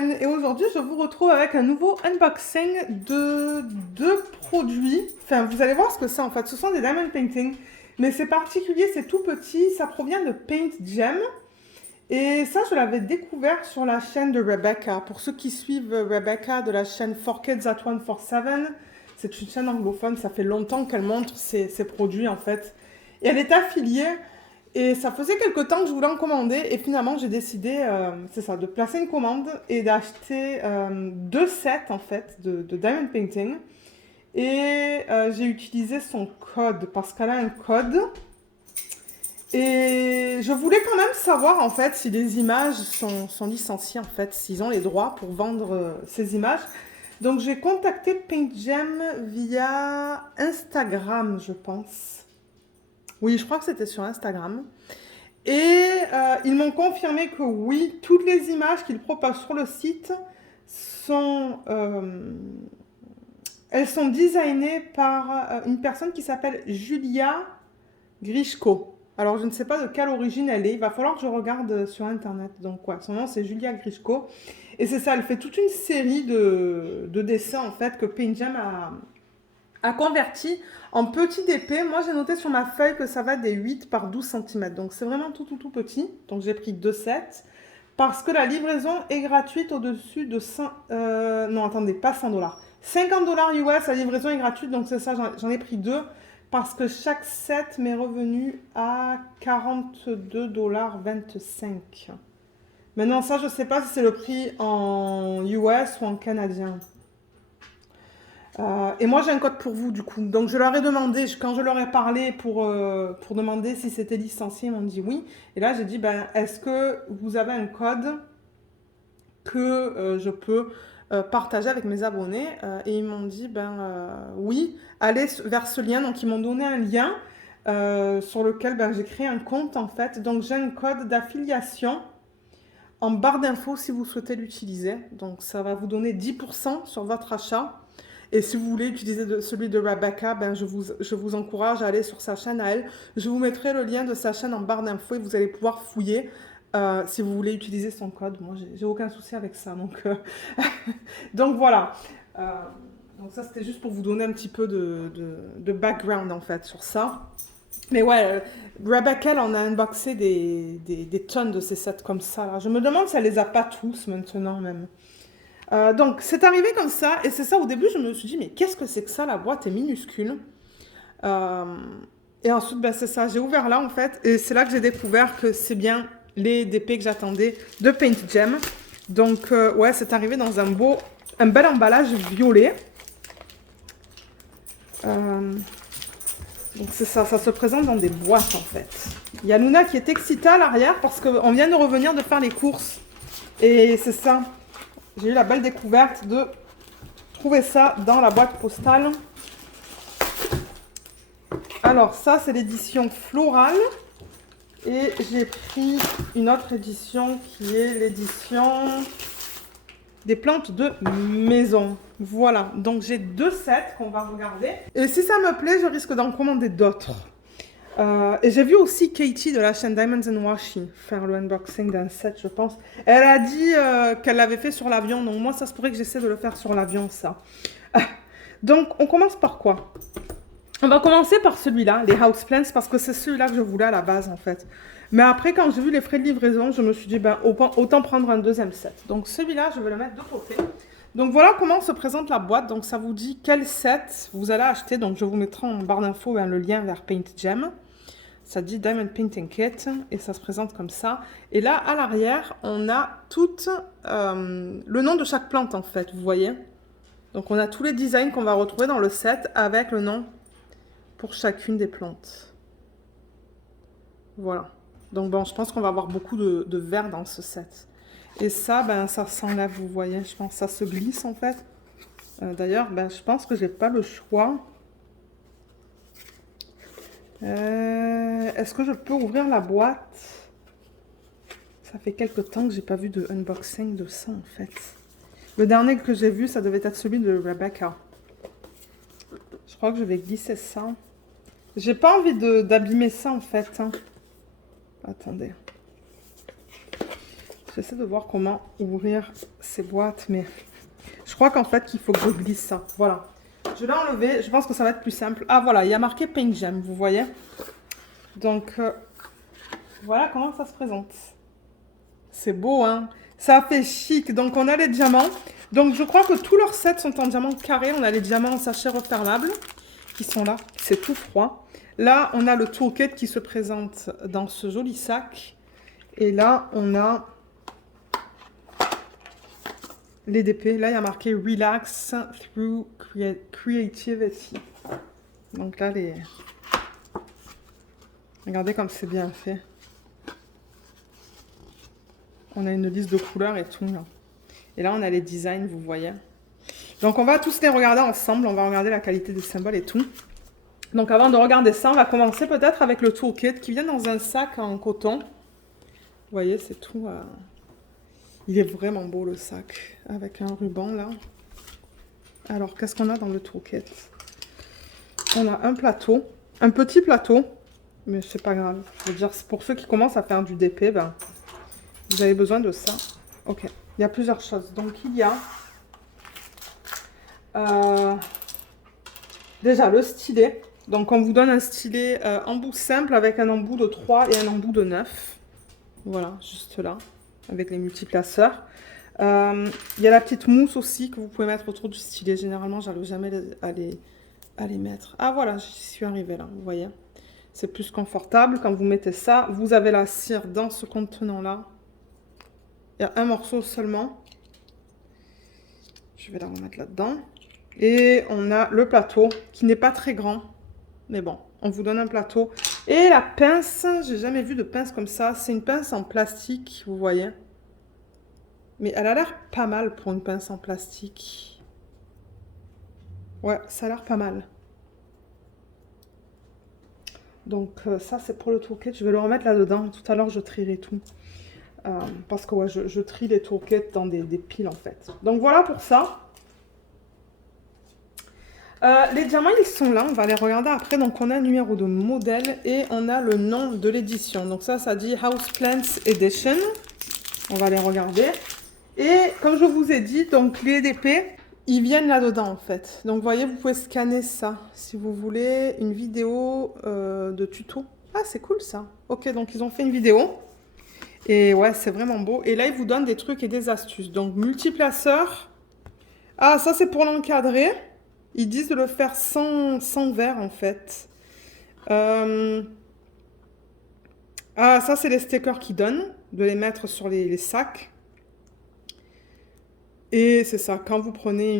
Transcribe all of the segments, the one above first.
Lorraine et aujourd'hui je vous retrouve avec un nouveau unboxing de deux produits. Enfin, vous allez voir ce que c'est en fait. Ce sont des diamond painting, mais c'est particulier, c'est tout petit. Ça provient de Paint Gem et ça je l'avais découvert sur la chaîne de Rebecca. Pour ceux qui suivent Rebecca de la chaîne 4Kids at 147, c'est une chaîne anglophone. Ça fait longtemps qu'elle montre ses produits en fait. Et elle est affiliée. Et ça faisait quelque temps que je voulais en commander et finalement j'ai décidé, c'est ça, de placer une commande et d'acheter deux sets en fait de diamond painting. Et j'ai utilisé son code parce qu'elle a un code. Et je voulais quand même savoir en fait si les images sont licenciées en fait, s'ils ont les droits pour vendre ces images. Donc j'ai contacté Paint Gem via Instagram, je pense. Oui, je crois que c'était sur Instagram. Et ils m'ont confirmé que oui, toutes les images qu'ils proposent sur le site sont, elles sont designées par une personne qui s'appelle Julia Grishko. Alors, je ne sais pas de quelle origine elle est. Il va falloir que je regarde sur Internet. Donc, quoi, son nom, c'est Julia Grishko. Et c'est ça, elle fait toute une série de dessins, en fait, que Paint Jam a converti en petit DP. Moi, j'ai noté sur ma feuille que ça va des 8 par 12 cm. Donc, c'est vraiment tout petit. Donc, j'ai pris deux sets. Parce que la livraison est gratuite au-dessus de 100... non, attendez, pas 100 dollars. 50 dollars US, la livraison est gratuite. Donc, c'est ça, j'en ai pris deux. Parce que chaque set m'est revenu à 42,25 dollars. Maintenant, ça, je ne sais pas si c'est le prix en US ou en canadien. Et moi, j'ai un code pour vous, du coup. Donc, je leur ai demandé, quand je leur ai parlé pour demander si c'était licencié, ils m'ont dit oui. Et là, j'ai dit, ben, est-ce que vous avez un code que je peux partager avec mes abonnés? Et ils m'ont dit, oui, allez vers ce lien. Donc, ils m'ont donné un lien sur lequel j'ai créé un compte, en fait. Donc, j'ai un code d'affiliation en barre d'infos si vous souhaitez l'utiliser. Donc, ça va vous donner 10% sur votre achat. Et si vous voulez utiliser celui de Rebecca, je vous encourage à aller sur sa chaîne à elle. Je vous mettrai le lien de sa chaîne en barre d'infos et vous allez pouvoir fouiller si vous voulez utiliser son code. Moi, j'ai aucun souci avec ça. Donc voilà. Donc ça, c'était juste pour vous donner un petit peu de background en fait sur ça. Mais ouais, Rebecca, elle en a unboxé des tonnes de ces sets comme ça. Là. Je me demande si elle les a pas tous maintenant même. Donc c'est arrivé comme ça, et c'est ça au début je me suis dit mais qu'est-ce que c'est que ça, la boîte est minuscule. Euh, et ensuite c'est ça, j'ai ouvert là en fait, et c'est là que j'ai découvert que c'est bien les DP que j'attendais de Paint Gem. Donc ouais, c'est arrivé dans un bel emballage violet. Donc c'est ça, ça se présente dans des boîtes en fait. Il y a Luna qui est excitée à l'arrière parce qu'on vient de revenir de faire les courses. Et c'est ça. J'ai eu la belle découverte de trouver ça dans la boîte postale. Alors ça, c'est l'édition florale. Et j'ai pris une autre édition qui est l'édition des plantes de maison. Voilà, donc j'ai deux sets qu'on va regarder. Et si ça me plaît, je risque d'en commander d'autres. Et j'ai vu aussi Katie de la chaîne Diamonds and Washi faire le unboxing d'un set, je pense. Elle a dit qu'elle l'avait fait sur l'avion, donc moi, ça se pourrait que j'essaie de le faire sur l'avion, ça. Donc, on commence par quoi? On va commencer par celui-là, les houseplants, parce que c'est celui-là que je voulais à la base, en fait. Mais après, quand j'ai vu les frais de livraison, je me suis dit, autant prendre un deuxième set. Donc, celui-là, je vais le mettre de côté. Donc, voilà comment se présente la boîte. Donc, ça vous dit quel set vous allez acheter. Donc, je vous mettrai en barre d'infos le lien vers Paint Gem. Ça dit Diamond Painting Kit et ça se présente comme ça. Et là, à l'arrière, on a tout le nom de chaque plante en fait, vous voyez. Donc on a tous les designs qu'on va retrouver dans le set avec le nom pour chacune des plantes. Voilà. Donc bon, je pense qu'on va avoir beaucoup de vert dans ce set. Et ça, ça s'enlève, vous voyez. Je pense que ça se glisse en fait. D'ailleurs, je pense que j'ai pas le choix. Est-ce que je peux ouvrir la boîte? Ça fait quelques temps que j'ai pas vu de unboxing de ça en fait. Le dernier que j'ai vu, ça devait être celui de Rebecca. Je crois que je vais glisser ça. J'ai pas envie d'abîmer ça en fait. Hein. Attendez. J'essaie de voir comment ouvrir ces boîtes, mais je crois qu'en fait, il faut que je glisse ça. Voilà. Je l'ai enlevé. Je pense que ça va être plus simple. Ah, voilà. Il y a marqué Pink Gem, vous voyez. Donc, voilà comment ça se présente. C'est beau, hein? Ça fait chic. Donc, on a les diamants. Donc, je crois que tous leurs sets sont en diamant carré. On a les diamants en sachet refermable qui sont là. C'est tout froid. Là, on a le toolkit qui se présente dans ce joli sac. Et là, on a les DP. Là, il y a marqué Relax through Creativity. Donc là, les... Regardez comme c'est bien fait. On a une liste de couleurs et tout. Là. Et là, on a les designs, vous voyez. Donc, on va tous les regarder ensemble. On va regarder la qualité des symboles et tout. Donc, avant de regarder ça, on va commencer peut-être avec le toolkit qui vient dans un sac en coton. Vous voyez, c'est tout. Il est vraiment beau, le sac. Avec un ruban, là. Alors, qu'est-ce qu'on a dans le toolkit? On a un plateau. Un petit plateau. Mais c'est pas grave. Je veux dire, pour ceux qui commencent à faire du DP, ben, vous avez besoin de ça. Ok. Il y a plusieurs choses. Donc, il y a déjà le stylet. Donc, on vous donne un stylet embout simple avec un embout de 3 et un embout de 9. Voilà, juste là, avec les multiplaceurs. Il y a la petite mousse aussi que vous pouvez mettre autour du stylet. Généralement, j'arrive jamais à les mettre. Ah, voilà, j'y suis arrivée là, vous voyez. C'est plus confortable quand vous mettez ça. Vous avez la cire dans ce contenant-là. Il y a un morceau seulement. Je vais la remettre là-dedans. Et on a le plateau qui n'est pas très grand. Mais bon, on vous donne un plateau. Et la pince, j'ai jamais vu de pince comme ça. C'est une pince en plastique, vous voyez. Mais elle a l'air pas mal pour une pince en plastique. Ouais, ça a l'air pas mal. Donc ça, c'est pour le toolkit. Je vais le remettre là-dedans. Tout à l'heure, je trierai tout. Parce que ouais, je trie les toolkits dans des piles, en fait. Donc voilà pour ça. Les diamants, ils sont là. On va les regarder après. Donc, on a le numéro de modèle et on a le nom de l'édition. Donc ça dit Houseplants Edition. On va les regarder. Et comme je vous ai dit, donc les EDP, ils viennent là-dedans, en fait. Donc, vous voyez, vous pouvez scanner ça si vous voulez une vidéo de tuto. Ah, c'est cool, ça. Ok, donc ils ont fait une vidéo. Et ouais, c'est vraiment beau. Et là, ils vous donnent des trucs et des astuces. Donc, multiplaceur. Ah, ça, c'est pour l'encadrer. Ils disent de le faire sans verre, en fait. Ah, ça, c'est les stickers qu'ils donnent. De les mettre sur les sacs. Et c'est ça. Quand vous prenez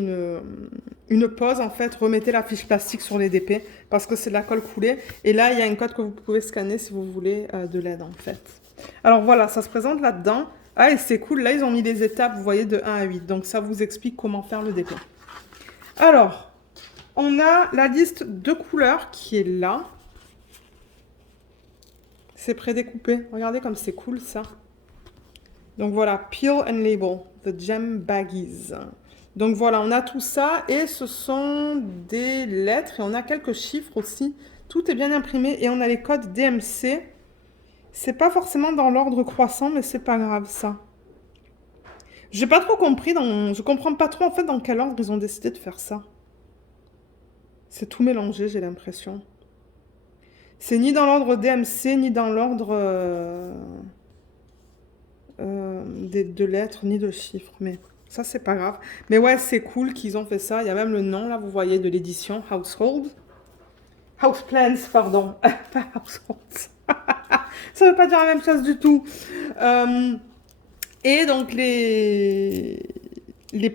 une pause, en fait, remettez la fiche plastique sur les DP. Parce que c'est de la colle coulée. Et là, il y a un code que vous pouvez scanner si vous voulez de l'aide, en fait. Alors voilà, ça se présente là-dedans. Ah, et c'est cool. Là, ils ont mis les étapes, vous voyez, de 1 à 8. Donc, ça vous explique comment faire le DP. Alors, on a la liste de couleurs qui est là. C'est prédécoupé. Regardez comme c'est cool, ça. Donc, voilà. Peel and label. The Gem Baggies. Donc, voilà, on a tout ça. Et ce sont des lettres. Et on a quelques chiffres aussi. Tout est bien imprimé. Et on a les codes DMC. C'est pas forcément dans l'ordre croissant, mais c'est pas grave, ça. J'ai pas trop compris. Je comprends pas trop, en fait, dans quel ordre ils ont décidé de faire ça. C'est tout mélangé, j'ai l'impression. C'est ni dans l'ordre DMC, ni dans l'ordre de lettres, ni de chiffres. Mais ça, c'est pas grave. Mais ouais, c'est cool qu'ils ont fait ça. Il y a même le nom, là, vous voyez, de l'édition. Household. Houseplants, pardon. Pas households. Ça veut pas dire la même chose du tout. Et donc, les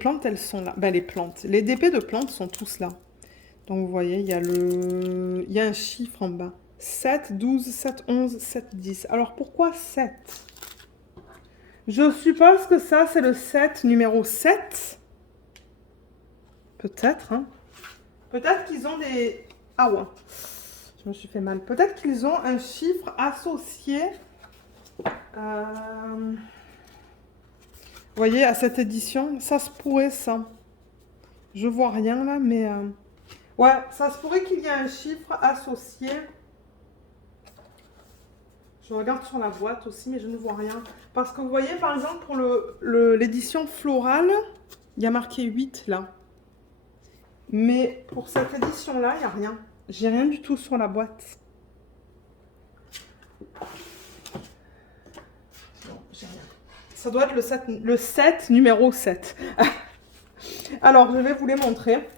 plantes, elles sont là. Ben, les plantes. Les DP de plantes sont tous là. Donc, vous voyez, il y a un chiffre en bas. 7, 12, 7, 11, 7, 10. Alors, pourquoi 7? Je suppose que ça, c'est le set numéro 7. Peut-être, hein. Peut-être qu'ils ont des... Ah ouais, je me suis fait mal. Peut-être qu'ils ont un chiffre associé... Vous voyez, à cette édition, ça se pourrait, ça. Je vois rien, là, mais... Ouais, ça se pourrait qu'il y ait un chiffre associé Je regarde sur la boîte aussi, mais je ne vois rien. Parce que vous voyez, par exemple, pour l'édition florale, il y a marqué 8 là. Mais pour cette édition-là, il n'y a rien. J'ai rien du tout sur la boîte. Non, j'ai rien. Ça doit être le 7 numéro 7. Alors, je vais vous les montrer.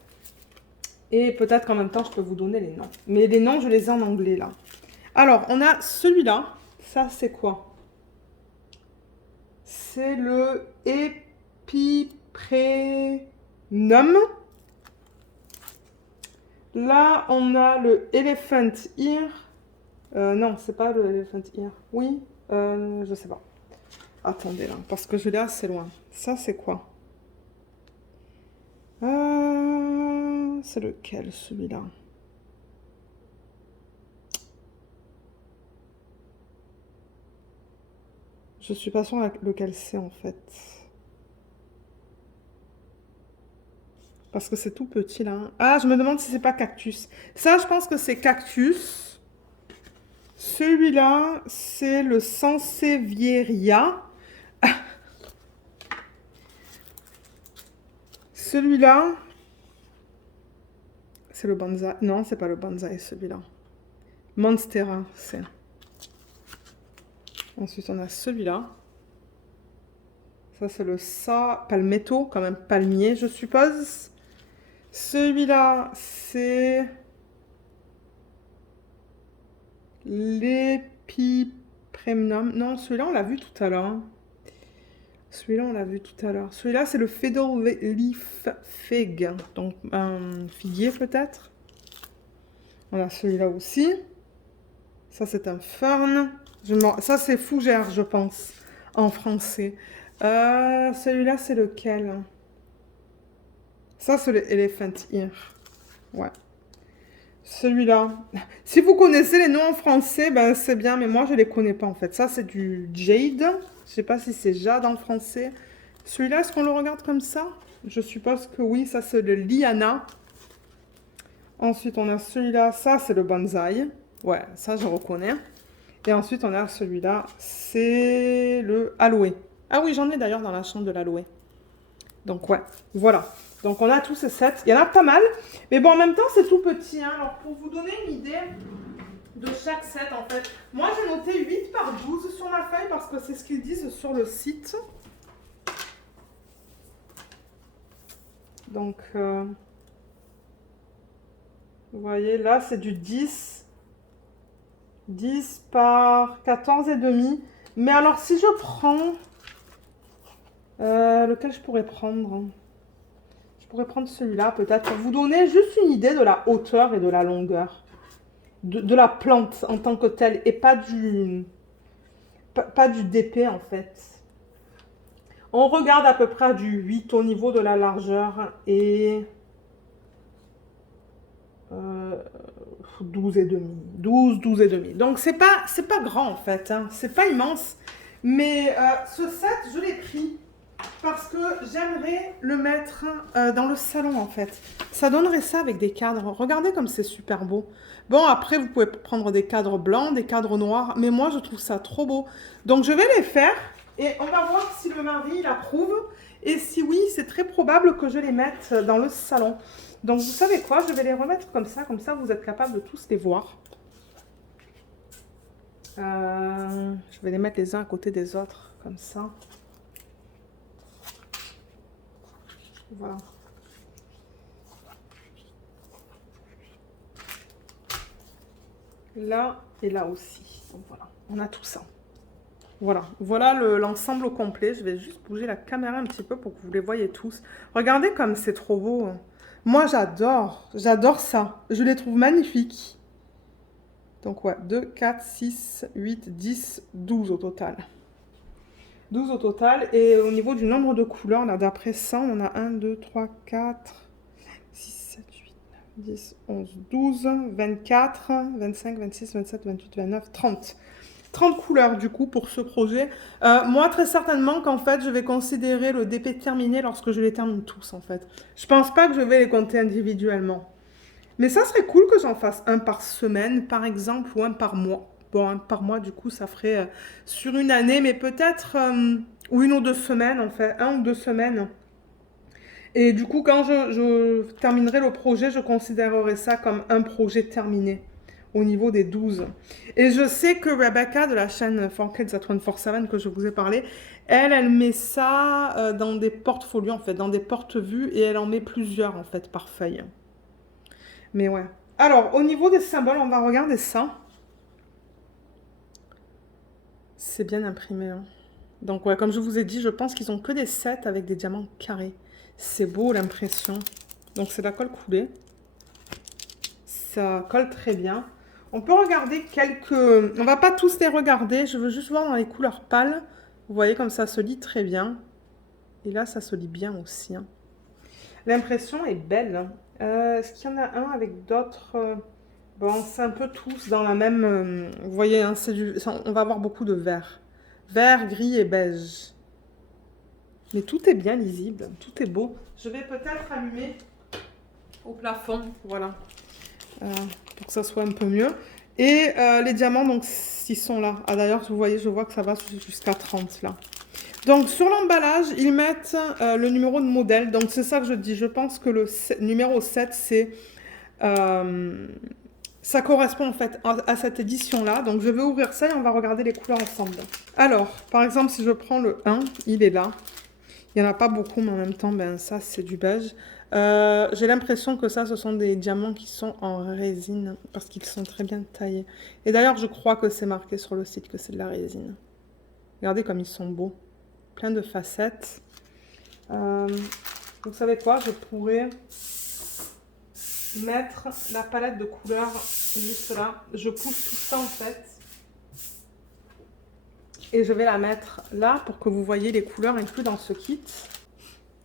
Et peut-être qu'en même temps, je peux vous donner les noms. Mais les noms, je les ai en anglais, là. Alors, on a celui-là. Ça, c'est quoi? C'est le Epiprenum. Là, on a le Elephant Ear. Non, c'est pas le Elephant Ear. Oui, je sais pas. Attendez, là, parce que je l'ai assez loin. Ça, c'est quoi? C'est lequel, celui-là? Je suis pas sûre lequel c'est, en fait. Parce que c'est tout petit, là. Ah, je me demande si c'est pas cactus. Ça, je pense que c'est cactus. Celui-là, c'est le Sansevieria. Celui-là, c'est le bonsaï. Non, c'est pas le bonsaï, celui-là. Monstera, c'est. Ensuite, on a celui-là. Ça, c'est le palmetto, quand même palmier, je suppose. Celui-là, c'est l'Epipremnum. Non, celui-là, on l'a vu tout à l'heure. Celui-là, on l'a vu tout à l'heure. Celui-là, c'est le Fiddle Leaf Fig. Donc, un figuier, peut-être. On a celui-là aussi. Ça, c'est un fern. Ça, c'est fougère, je pense, en français. Celui-là, c'est lequel? Ça, c'est le Elephant Ear. Ouais. Celui-là. Si vous connaissez les noms en français, ben c'est bien, mais moi, je les connais pas, en fait. Ça, c'est du jade. Je sais pas si c'est jade en français. Celui-là, est-ce qu'on le regarde comme ça? Je suppose que oui, ça, c'est le liana. Ensuite, on a celui-là. Ça, c'est le bonsaï. Ouais, ça, je reconnais. Et ensuite, on a celui-là. C'est le aloe. Ah oui, j'en ai d'ailleurs dans la chambre de l'aloe. Donc, ouais, voilà. Donc, on a tous ces sets. Il y en a pas mal. Mais bon, en même temps, c'est tout petit. Hein. Alors, pour vous donner une idée de chaque set, en fait, moi, j'ai noté 8 par 12 sur ma feuille parce que c'est ce qu'ils disent sur le site. Donc, vous voyez, là, c'est du 10. 10 par 14 et demi. Mais alors, si je prends... lequel je pourrais prendre? Je pourrais prendre celui-là, peut-être, pour vous donner juste une idée de la hauteur et de la longueur. De la plante en tant que telle. Et pas du DP, en fait. On regarde à peu près du 8 au niveau de la largeur. Et... 12 et demi. 12 et demi. Donc, c'est pas grand, en fait. Hein. C'est pas immense. Mais ce set, je l'ai pris parce que j'aimerais le mettre dans le salon, en fait. Ça donnerait ça avec des cadres. Regardez comme c'est super beau. Bon, après, vous pouvez prendre des cadres blancs, des cadres noirs. Mais moi, je trouve ça trop beau. Donc, je vais les faire. Et on va voir si le mari l'approuve. Et si oui, c'est très probable que je les mette dans le salon. Donc, vous savez quoi? Je vais les remettre comme ça vous êtes capable de tous les voir. Je vais les mettre les uns à côté des autres, comme ça. Voilà. Là et là aussi. Donc, voilà, on a tout ça. Voilà l'ensemble au complet. Je vais juste bouger la caméra un petit peu pour que vous les voyez tous. Regardez comme c'est trop beau. Moi, j'adore ça. Je les trouve magnifiques. Donc, ouais, 2, 4, 6, 8, 10, 12 au total. 12 au total. Et au niveau du nombre de couleurs, là, d'après ça, on a 1, 2, 3, 4, 6, 7, 8, 9, 10, 11, 12, 24, 25, 26, 27, 28, 29, 30. 30 couleurs du coup pour ce projet. Moi très certainement qu'en fait je vais considérer le DP terminé lorsque je les termine tous en fait. Je pense pas que je vais les compter individuellement. Mais ça serait cool que j'en fasse un par semaine par exemple ou un par mois. Bon, hein, par mois, du coup, ça ferait sur une année, mais peut-être, ou 1 ou 2 semaines, en fait, 1 ou 2 semaines. Et du coup, quand je terminerai le projet, je considérerai ça comme un projet terminé au niveau des 12. Et je sais que Rebecca de la chaîne 4Kids at 24/7 que je vous ai parlé, elle met ça dans des portfolios en fait, dans des porte-vues et elle en met plusieurs en fait par feuille. Mais ouais. Alors, au niveau des symboles, on va regarder ça. C'est bien imprimé, hein. Donc ouais, comme je vous ai dit, je pense qu'ils ont que des sets avec des diamants carrés. C'est beau l'impression. Donc c'est la colle coulée. Ça colle très bien. On peut regarder quelques... On va pas tous les regarder, je veux juste voir dans les couleurs pâles. Vous voyez comme ça se lit très bien. Et là, ça se lit bien aussi, hein. L'impression est belle. Est-ce qu'il y en a un avec d'autres Bon, c'est un peu tous dans la même... vous voyez, hein, on va avoir beaucoup de vert. Vert, gris et beige. Mais tout est bien lisible, tout est beau. Je vais peut-être allumer au plafond, voilà, pour que ça soit un peu mieux. Et les diamants, donc, ils sont là. Ah, d'ailleurs, vous voyez, je vois que ça va jusqu'à 30, là. Donc, sur l'emballage, ils mettent le numéro de modèle. Donc, c'est ça que je dis. Je pense que le numéro 7, c'est... ça correspond, en fait, à cette édition-là. Donc, je vais ouvrir ça et on va regarder les couleurs ensemble. Alors, par exemple, si je prends le 1, il est là. Il n'y en a pas beaucoup, mais en même temps, ben, ça, c'est du beige. J'ai l'impression que ça, ce sont des diamants qui sont en résine, parce qu'ils sont très bien taillés. Et d'ailleurs, je crois que c'est marqué sur le site que c'est de la résine. Regardez comme ils sont beaux. Plein de facettes. Vous savez quoi? Je pourrais mettre la palette de couleurs juste là. Je pousse tout ça, en fait. Et je vais la mettre là pour que vous voyez les couleurs incluses dans ce kit.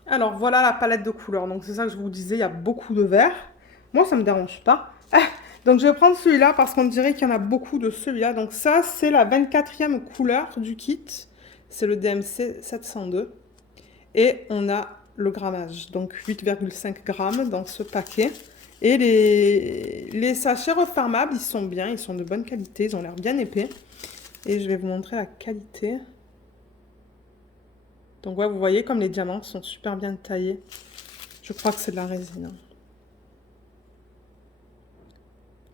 Alors voilà la palette de couleurs. Donc c'est ça que je vous disais, il y a beaucoup de vert. Moi ça ne me dérange pas. Donc je vais prendre celui-là parce qu'on dirait qu'il y en a beaucoup de celui-là. Donc ça c'est la 24e couleur du kit. C'est le DMC 702. Et on a le grammage. Donc 8,5 grammes dans ce paquet. Et les sachets refermables, ils sont bien, ils sont de bonne qualité, ils ont l'air bien épais. Et je vais vous montrer la qualité. Donc ouais, vous voyez comme les diamants sont super bien taillés. Je crois que c'est de la résine.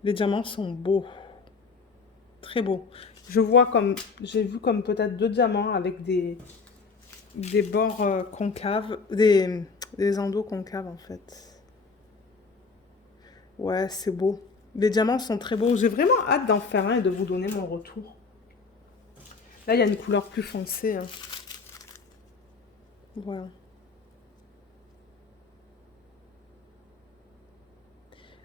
Les diamants sont beaux. Très beaux. J'ai vu comme peut-être 2 diamants avec des bords concaves, des endos concaves en fait. Ouais, c'est beau. Les diamants sont très beaux. J'ai vraiment hâte d'en faire un et de vous donner mon retour. Là, il y a une couleur plus foncée, hein. Voilà.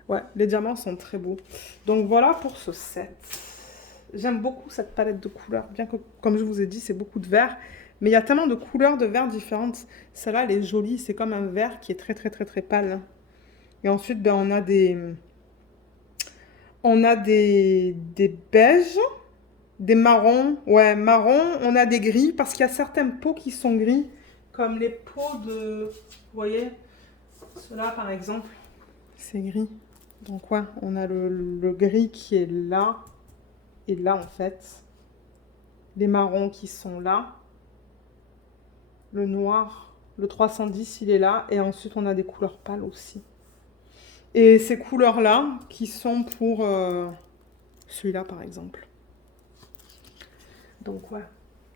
Ouais, les diamants sont très beaux. Donc voilà pour ce set. J'aime beaucoup cette palette de couleurs, bien que, comme je vous ai dit, c'est beaucoup de vert. Mais il y a tellement de couleurs de vert différentes. Celle-là, elle est jolie. C'est comme un vert qui est très, très, très, très pâle. Et ensuite, ben, on a des beiges, des marrons. Ouais, marron. On a des gris parce qu'il y a certains pots qui sont gris. Comme les pots de... Vous voyez, ceux-là, par exemple, c'est gris. Donc, ouais, on a le gris qui est là. Et là, en fait, les marrons qui sont là. Le noir, le 310, il est là. Et ensuite, on a des couleurs pâles aussi. Et ces couleurs-là, qui sont pour celui-là, par exemple. Donc, ouais.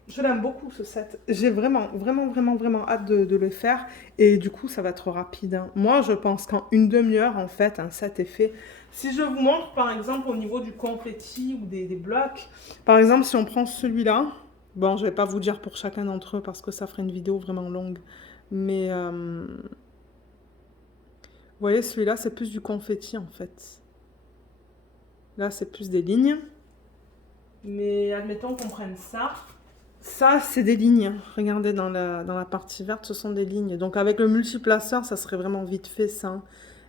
Je l'aime beaucoup, ce set. J'ai vraiment, vraiment, vraiment, vraiment hâte de le faire. Et du coup, ça va être rapide, hein. Moi, je pense qu'en une demi-heure, en fait, un set est fait. Si je vous montre, par exemple, au niveau du confetti ou des blocs, par exemple, si on prend celui-là, bon, je ne vais pas vous dire pour chacun d'entre eux parce que ça ferait une vidéo vraiment longue. Mais, vous voyez, celui-là, c'est plus du confetti, en fait. Là, c'est plus des lignes. Mais admettons qu'on prenne ça. Ça, c'est des lignes. Regardez, dans la partie verte, ce sont des lignes. Donc, avec le multiplaceur, ça serait vraiment vite fait, ça.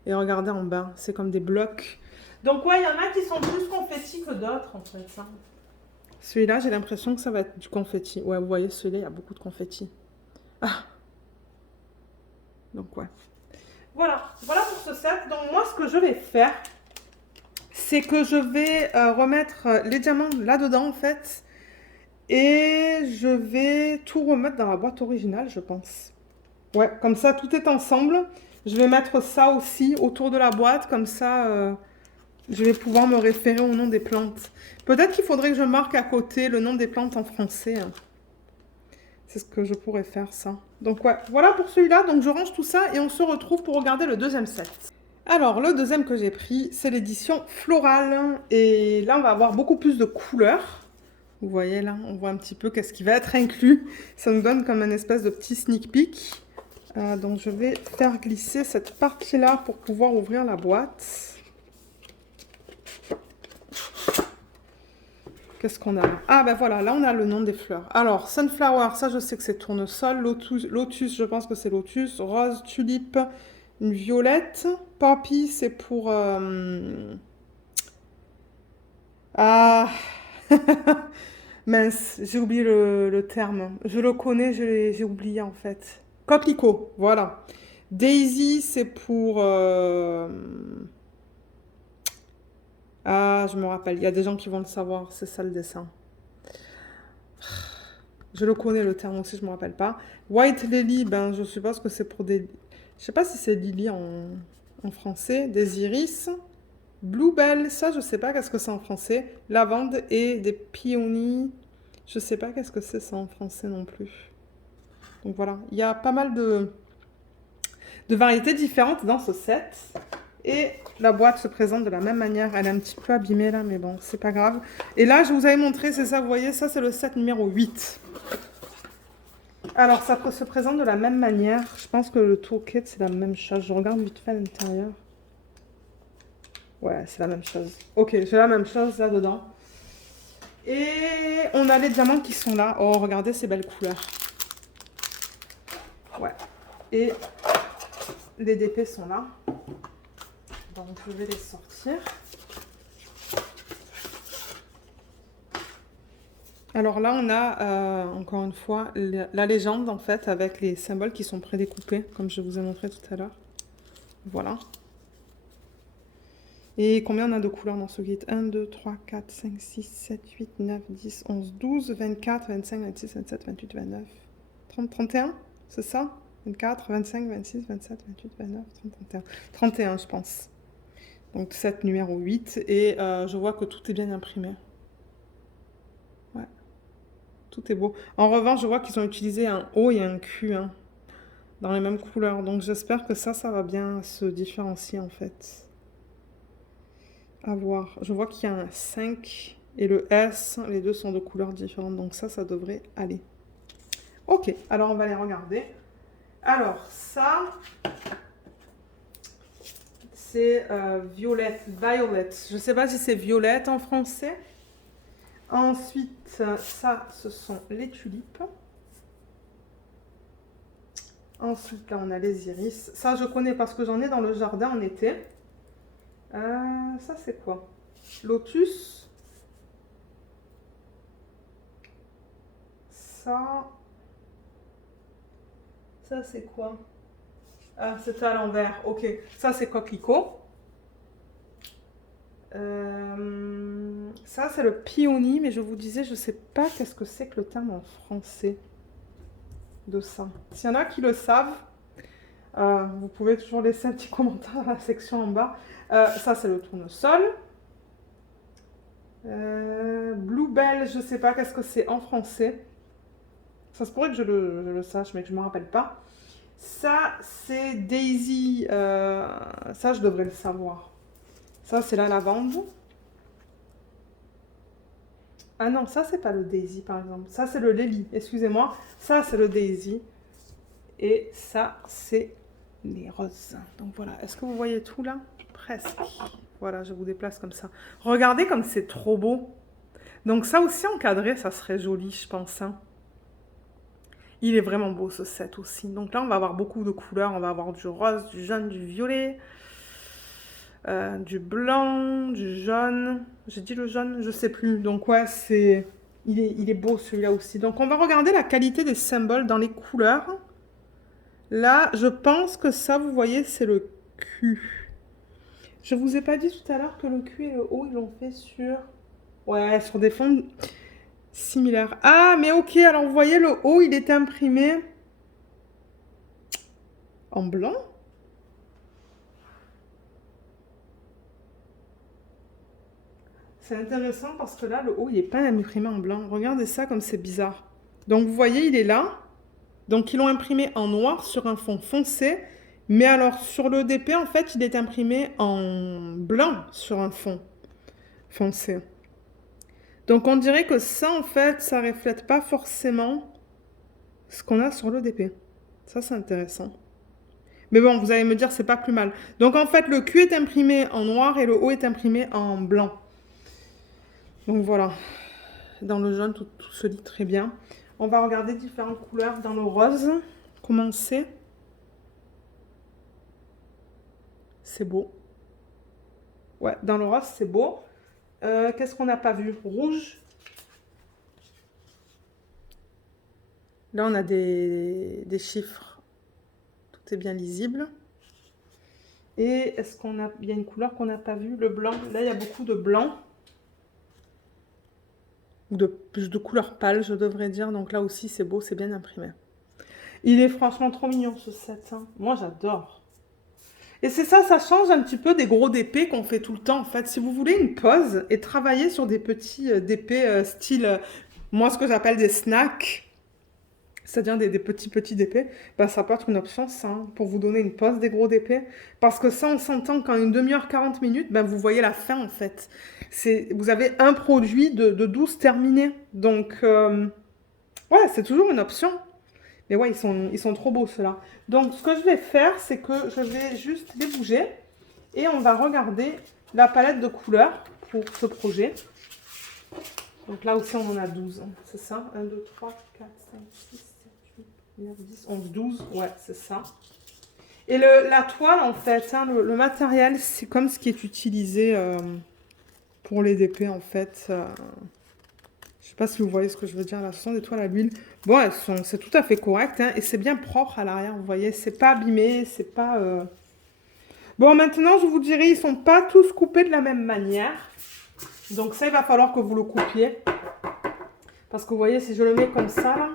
Et regardez en bas, c'est comme des blocs. Donc, ouais, il y en a qui sont plus confettis que d'autres, en fait, ça. Celui-là, j'ai l'impression que ça va être du confetti. Ouais, vous voyez, celui-là, il y a beaucoup de confetti. Ah. Donc, ouais. Voilà pour ce set. Donc, moi, ce que je vais faire, c'est que je vais remettre les diamants là-dedans, en fait. Et je vais tout remettre dans la boîte originale, je pense. Ouais, comme ça, tout est ensemble. Je vais mettre ça aussi autour de la boîte, comme ça, je vais pouvoir me référer au nom des plantes. Peut-être qu'il faudrait que je marque à côté le nom des plantes en français, hein. C'est ce que je pourrais faire, ça. Donc ouais, voilà pour celui-là. Donc je range tout ça et on se retrouve pour regarder le deuxième set. Alors, le deuxième que j'ai pris, c'est l'édition florale. Et là, on va avoir beaucoup plus de couleurs. Vous voyez là, on voit un petit peu qu'est-ce qui va être inclus. Ça nous donne comme un espèce de petit sneak peek. Donc je vais faire glisser cette partie-là pour pouvoir ouvrir la boîte. Qu'est-ce qu'on a là? Ah ben voilà, là on a le nom des fleurs. Alors, Sunflower, ça je sais que c'est tournesol. Lotus, je pense que c'est lotus. Rose, tulipe, une violette. Poppy, c'est pour... Ah mince, j'ai oublié le terme. Je le connais, j'ai oublié en fait. Coquelicot, voilà. Daisy, c'est pour... Ah, je me rappelle, il y a des gens qui vont le savoir, c'est ça le dessin. Je le connais le terme aussi, je ne me rappelle pas. White Lily, ben je suppose que c'est pour des... Je sais pas si c'est Lily en français. Des iris. Bluebell, ça je sais pas qu'est-ce que c'est en français. Lavande et des peonies. Je sais pas qu'est-ce que c'est ça en français non plus. Donc voilà, il y a pas mal de variétés différentes dans ce set. Et la boîte se présente de la même manière. Elle est un petit peu abîmée là, mais bon, c'est pas grave. Et là, je vous avais montré, c'est ça, vous voyez, ça c'est le set numéro 8. Alors, ça se présente de la même manière. Je pense que le toolkit, c'est la même chose. Je regarde vite fait à l'intérieur. Ouais, c'est la même chose. Ok, j'ai la même chose là-dedans. Et on a les diamants qui sont là. Oh, regardez ces belles couleurs. Ouais. Et les DP sont là. Donc, je vais les sortir. Alors là, on a, encore une fois, la légende, en fait, avec les symboles qui sont prédécoupés, comme je vous ai montré tout à l'heure. Voilà. Et combien on a de couleurs dans ce guide? 1, 2, 3, 4, 5, 6, 7, 8, 9, 10, 11, 12, 24, 25, 26, 27, 28, 29, 30, 31, c'est ça? 24, 25, 26, 27, 28, 29, 30, 31. 31, je pense. Donc, set numéro 8. Et je vois que tout est bien imprimé. Ouais. Tout est beau. En revanche, je vois qu'ils ont utilisé un O et un Q, hein, dans les mêmes couleurs. Donc, j'espère que ça va bien se différencier, en fait. À voir. Je vois qu'il y a un 5 et le S, les deux sont de couleurs différentes, donc ça devrait aller. Ok, alors on va les regarder. Alors ça, c'est violet. Je ne sais pas si c'est violette en français. Ensuite, ça, ce sont les tulipes. Ensuite, là, on a les iris. Ça, je connais parce que j'en ai dans le jardin en été. Ça, c'est quoi? Lotus. Ça, c'est quoi? Ah, c'était à l'envers. Ok. Ça, c'est coquelicot. Ça, c'est le peony, mais je vous disais, je sais pas qu'est-ce que c'est que le terme en français de ça. S'il y en a qui le savent, vous pouvez toujours laisser un petit commentaire dans la section en bas. Ça, c'est le tournesol. Bluebell, je sais pas qu'est-ce que c'est en français. Ça se pourrait que je le sache, mais que je ne me rappelle pas. Ça, c'est Daisy. Ça, je devrais le savoir. Ça, c'est la lavande. Ah non, ça, c'est pas le Daisy, par exemple. Ça, c'est le Lily. Excusez-moi. Ça, c'est le Daisy. Et ça, c'est les roses. Donc voilà. Est-ce que vous voyez tout là? Presque. Voilà, je vous déplace comme ça. Regardez comme c'est trop beau. Donc ça aussi encadré, ça serait joli, je pense, hein. Il est vraiment beau ce set aussi. Donc là, on va avoir beaucoup de couleurs. On va avoir du rose, du jaune, du violet, du blanc, du jaune. J'ai dit le jaune, je sais plus. Donc ouais, il est beau celui-là aussi. Donc on va regarder la qualité des symboles dans les couleurs. Là, je pense que ça, vous voyez, c'est le Q. Je vous ai pas dit tout à l'heure que le cul et le haut, ils l'ont fait sur... Ouais, sur des fonds similaires. Ah, mais ok, alors vous voyez, le haut, il était imprimé en blanc. C'est intéressant parce que là, le haut, il n'est pas imprimé en blanc. Regardez ça comme c'est bizarre. Donc vous voyez, il est là. Donc ils l'ont imprimé en noir sur un fond foncé. Mais alors sur le DP, en fait, il est imprimé en blanc sur un fond foncé. Donc on dirait que ça, en fait, ça reflète pas forcément ce qu'on a sur le DP. Ça, c'est intéressant. Mais bon, vous allez me dire, c'est pas plus mal. Donc en fait, le cul est imprimé en noir et le haut est imprimé en blanc. Donc voilà. Dans le jaune, tout se lit très bien. On va regarder différentes couleurs dans le rose. Comment c'est? C'est beau. Ouais, dans le rose, c'est beau. Qu'est-ce qu'on n'a pas vu? Rouge. Là, on a des chiffres. Tout est bien lisible. Et est-ce qu'on a... Il y a une couleur qu'on n'a pas vue, le blanc. Là, il y a beaucoup de blanc. De couleur pâle, je devrais dire. Donc là aussi, c'est beau, c'est bien imprimé. Il est franchement trop mignon, ce set. Hein. Moi, j'adore. Et c'est ça, ça change un petit peu des gros DP qu'on fait tout le temps, en fait. Si vous voulez une pause et travailler sur des petits DP style, moi, ce que j'appelle des snacks, c'est-à-dire des petits DP, ben, ça peut être une option, ça, hein, pour vous donner une pause des gros DP. Parce que ça, on s'entend qu'en une demi-heure, 40 minutes, ben, vous voyez la fin, en fait. Vous avez un produit de 12 terminé. Donc, ouais, c'est toujours une option. Mais ouais, ils sont trop beaux ceux-là. Donc, ce que je vais faire, c'est que je vais juste les bouger et on va regarder la palette de couleurs pour ce projet. Donc là aussi, on en a 12. Hein. C'est ça? 1, 2, 3, 4, 5, 6, 7, 8, 9, 10, 11, 12. Ouais, c'est ça. Et la toile, en fait, hein, le matériel, c'est comme ce qui est utilisé pour les DP, en fait. Je sais pas si vous voyez ce que je veux dire, là, ce sont des toiles à l'huile. Bon, c'est tout à fait correct, hein, et c'est bien propre à l'arrière, vous voyez, c'est pas abîmé, c'est pas... Bon, maintenant, je vous dirai, ils sont pas tous coupés de la même manière. Donc ça, il va falloir que vous le coupiez. Parce que vous voyez, si je le mets comme ça, là,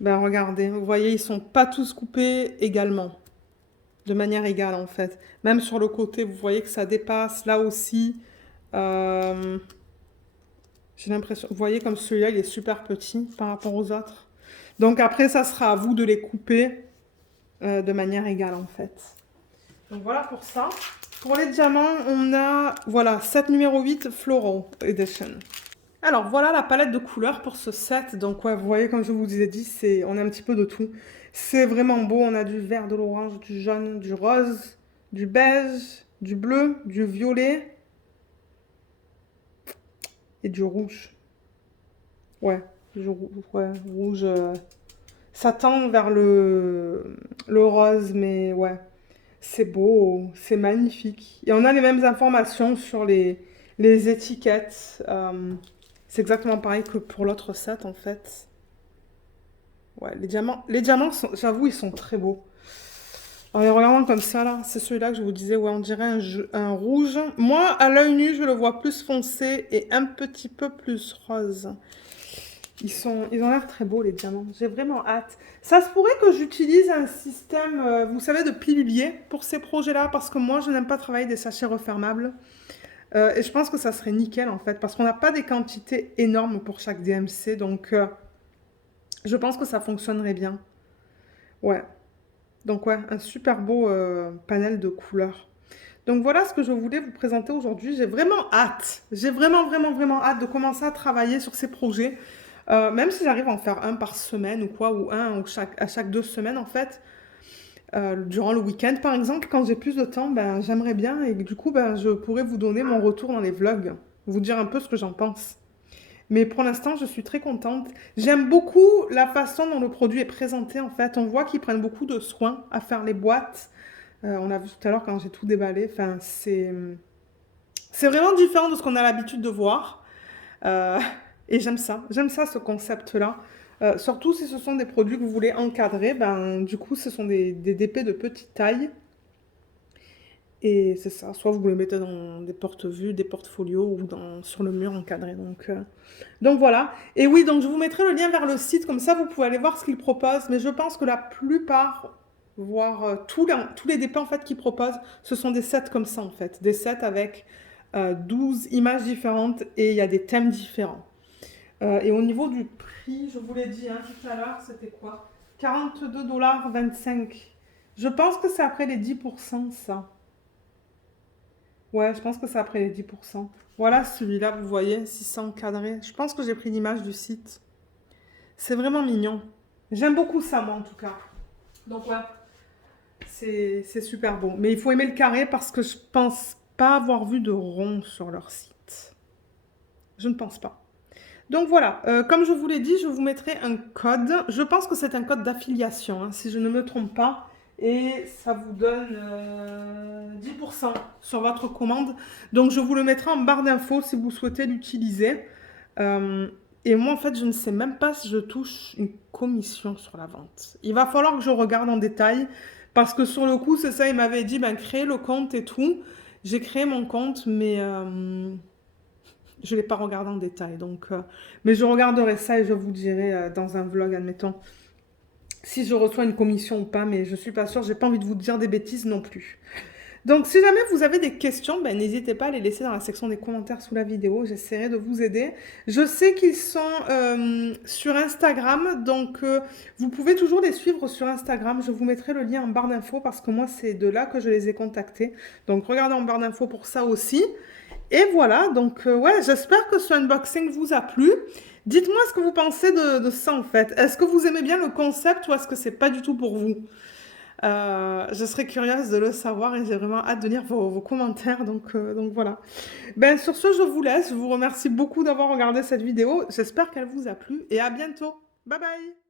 ben regardez, vous voyez, ils sont pas tous coupés également. De manière égale, en fait. Même sur le côté, vous voyez que ça dépasse, là aussi... J'ai l'impression, vous voyez comme celui-là, il est super petit par rapport aux autres. Donc après, ça sera à vous de les couper de manière égale en fait. Donc voilà pour ça. Pour les diamants, on a, voilà, set numéro 8, Floral Edition. Alors voilà la palette de couleurs pour ce set. Donc ouais, vous voyez comme je vous ai dit, on a un petit peu de tout. C'est vraiment beau, on a du vert, de l'orange, du jaune, du rose, du beige, du bleu, du violet et du rouge. Ouais, rouge. Ça tend vers le rose, mais ouais, c'est beau, c'est magnifique. Et on a les mêmes informations sur les étiquettes. C'est exactement pareil que pour l'autre set, en fait. Ouais, les diamants j'avoue, ils sont très beaux. Alors, les regardant comme ça, là, c'est celui-là que je vous disais, ouais, on dirait un rouge. Moi, à l'œil nu, je le vois plus foncé et un petit peu plus rose. Ils ont l'air très beaux, les diamants. J'ai vraiment hâte. Ça se pourrait que j'utilise un système, vous savez, de pilulier pour ces projets-là, parce que moi, je n'aime pas travailler des sachets refermables. Et je pense que ça serait nickel, en fait, parce qu'on n'a pas des quantités énormes pour chaque DMC, donc je pense que ça fonctionnerait bien. Ouais. Donc ouais, un super beau panel de couleurs. Donc voilà ce que je voulais vous présenter aujourd'hui. J'ai vraiment hâte. J'ai vraiment hâte de commencer à travailler sur ces projets. Même si j'arrive à en faire un par semaine ou quoi, ou un à chaque 2 semaines en fait, durant le week-end par exemple, quand j'ai plus de temps, ben, j'aimerais bien et du coup ben, je pourrais vous donner mon retour dans les vlogs, vous dire un peu ce que j'en pense. Mais pour l'instant, je suis très contente. J'aime beaucoup la façon dont le produit est présenté en fait. On voit qu'ils prennent beaucoup de soin à faire les boîtes. On a vu tout à l'heure quand j'ai tout déballé. Enfin, c'est vraiment différent de ce qu'on a l'habitude de voir. Euh, et j'aime ça. J'aime ça, ce concept-là. Surtout si ce sont des produits que vous voulez encadrer, ben, du coup, ce sont des DP de petite taille. Et c'est ça, soit vous les mettez dans des porte-vues, des portfolios ou sur le mur encadré. Donc voilà. Et oui, donc je vous mettrai le lien vers le site, comme ça vous pouvez aller voir ce qu'ils proposent. Mais je pense que la plupart, voire tous les dépôts en fait qu'ils proposent, ce sont des sets comme ça en fait. Des sets avec 12 images différentes et il y a des thèmes différents. Et au niveau du prix, je vous l'ai dit hein, tout à l'heure, c'était quoi? 42,25 $. Je pense que c'est après les 10%, ça. Ouais, je pense que c'est après les 10%. Voilà celui-là, vous voyez, 600 cadrés. Je pense que j'ai pris l'image du site. C'est vraiment mignon. J'aime beaucoup ça, moi, en tout cas. Donc, ouais, c'est super beau. Mais il faut aimer le carré parce que je pense pas avoir vu de rond sur leur site. Je ne pense pas. Donc voilà, comme je vous l'ai dit, je vous mettrai un code. Je pense que c'est un code d'affiliation, hein, si je ne me trompe pas. Et ça vous donne 10% sur votre commande. Donc je vous le mettrai en barre d'infos si vous souhaitez l'utiliser. Euh, et moi, en fait, je ne sais même pas si je touche une commission sur la vente. Il va falloir que je regarde en détail. Parce que sur le coup, c'est ça, il m'avait dit, ben, créer le compte et tout. J'ai créé mon compte, mais je ne l'ai pas regardé en détail. Mais je regarderai ça et je vous dirai dans un vlog, admettons, si je reçois une commission ou pas. Mais je ne suis pas sûre, j'ai pas envie de vous dire des bêtises non plus. Donc, si jamais vous avez des questions, ben, n'hésitez pas à les laisser dans la section des commentaires sous la vidéo. J'essaierai de vous aider. Je sais qu'ils sont sur Instagram, donc vous pouvez toujours les suivre sur Instagram. Je vous mettrai le lien en barre d'infos parce que moi, c'est de là que je les ai contactés. Donc, regardez en barre d'infos pour ça aussi. Et voilà, donc ouais, j'espère que ce unboxing vous a plu. Dites-moi ce que vous pensez de ça en fait. Est-ce que vous aimez bien le concept ou est-ce que c'est pas du tout pour vous? Je serais curieuse de le savoir et j'ai vraiment hâte de lire vos commentaires. Donc voilà. Ben, sur ce, je vous laisse. Je vous remercie beaucoup d'avoir regardé cette vidéo. J'espère qu'elle vous a plu et à bientôt. Bye bye!